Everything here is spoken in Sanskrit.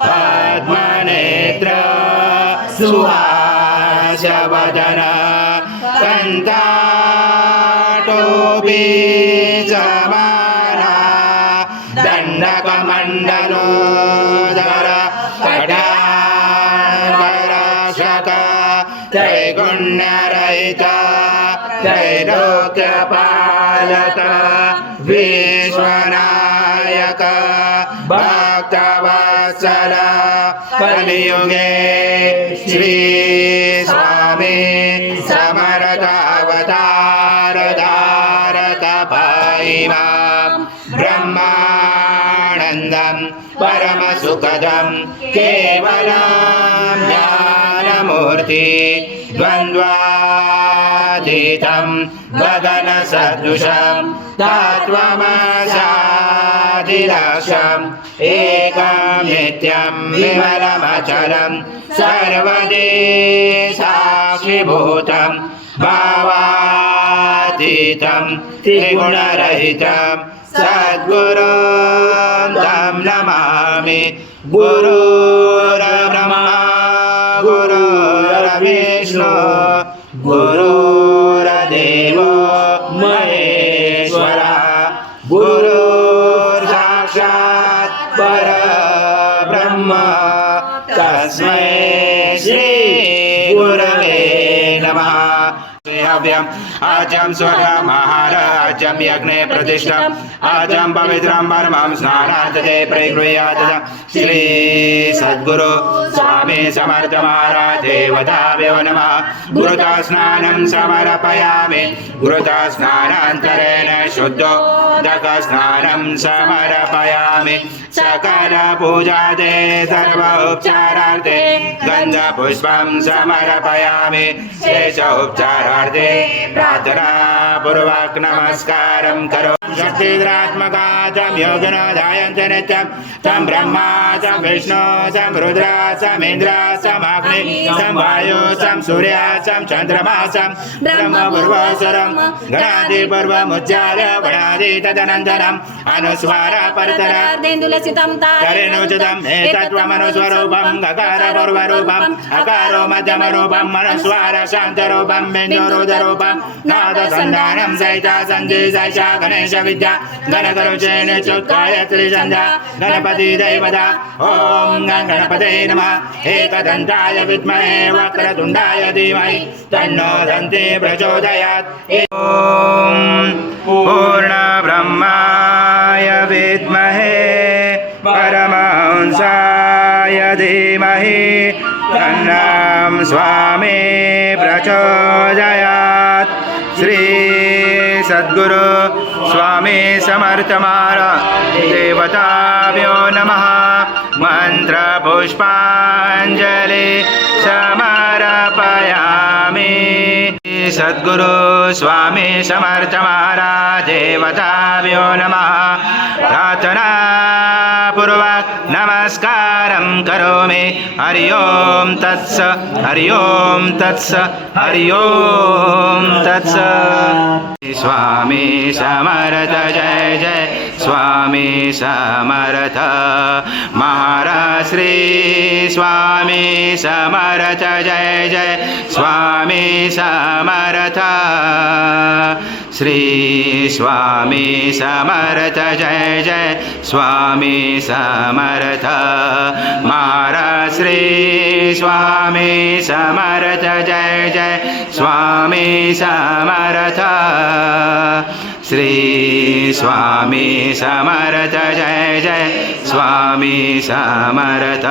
पद्मनेत्र सुहासवदन कंठाटोपी समाना दंडकमंडलोदर कटाकराशक त्रैगुण्यरहित त्रैलोक्यपालक विश्वनायक भक्तवत्सल कलियुगे श्री स्वामी समर्थ अवतार धारक भैमां ब्रह्मानन्दं परम सुखदं केवलं ज्ञानमूर्ति द्वन्द्वातीतं गगनसदृशं तत्त्वमसादिलक्ष्यम् एकं नित्यं विमलमचलं सर्वदि साक्षिभूतं भावातीतं त्रिगुणरहितं सद्गुरुं तं नमामि। गुरुर्ब्रह्मा गुरुर्विष्णु गुरुर्देवो महेश्वरः गुरुर्साक्षात् परब्रह्म तस्मै श्री गुरवे नमः। आजम स्वर्गमहाराज्यं यज्ञे प्रतिष्ठम् आजम पवित्रं परमं स्नानार्थते प्रगृह्यात् श्री सद्गुरु स्वामी समर्थ महाराज देवताभ्यो नमः। गुरुता स्नानं समर्पयामि गुरुता स्नानान्तरेण शुद्धोदक स्नानं समर्पयामि। सकल पूजादे सर्व उपचारार्थे गन्धपुष्पं समर्पयामि। शेष उपचारार्थे प्रार्थना पूर्वक नमस्कारं करोमि। शक्तिरात्मकातं योगिनाधायं च नित्यं तं ब्रह्मा तं विष्णु तं रुद्र तं इन्द्र तं अग्नि तं वायु तं सूर्य तं चन्द्रमा तं ब्रह्मपूर्वस्वरं गणादिपूर्वमुच्चार्य वणादि तदनन्तरम् अनुस्वार परतरार्धेन्दुलसितं तरेणुचितं एतत्त्वमनुस्वरूपं गकारपूर्वरूपम् अकारो मध्यमरूपम् अनुस्वार शान्तरूपं बिन्दुरुदरूपं नादसन्धानं सहिता सन्धिसैषा गणेश विद्या गणगरुचेन गायत्री संध्या गणपति देवता ओम गणपते नमः। एकदन्ताय विद्महे वक्रतुण्डाय धीमहि तन्नो दन्ति प्रचोदयात्। ओम पूर्णब्रह्माय विद्महे परमहंसाय धीमहि तन्नो स्वामी प्रचोदयात्। श्री सद्गुरु स्वामी समर्थ महाराज देवताभ्यो नमः। मंत्र पुष्पांजलि समर्पयामि। सद्गुरु स्वामी समर्थ महाराज देवताभ्यो नमः। प्रार्थना पूर्वक नमस्कारं करोमि। हरि ओम तत्स हरि ओम तत्स हरि ओम तत्स। स्वामी समर्थ जय जय स्वामी समर्थ महाराज श्री स्वामी समर्थ जय जय स्वामी समर्थ श्री स्वामी समर्थ जय जय स्वामी समर्थ महाराज श्री स्वामी समर्थ जय जय स्वामी समर्थ श्री स्वामी समर्थ जय जय स्वामी समर्थ।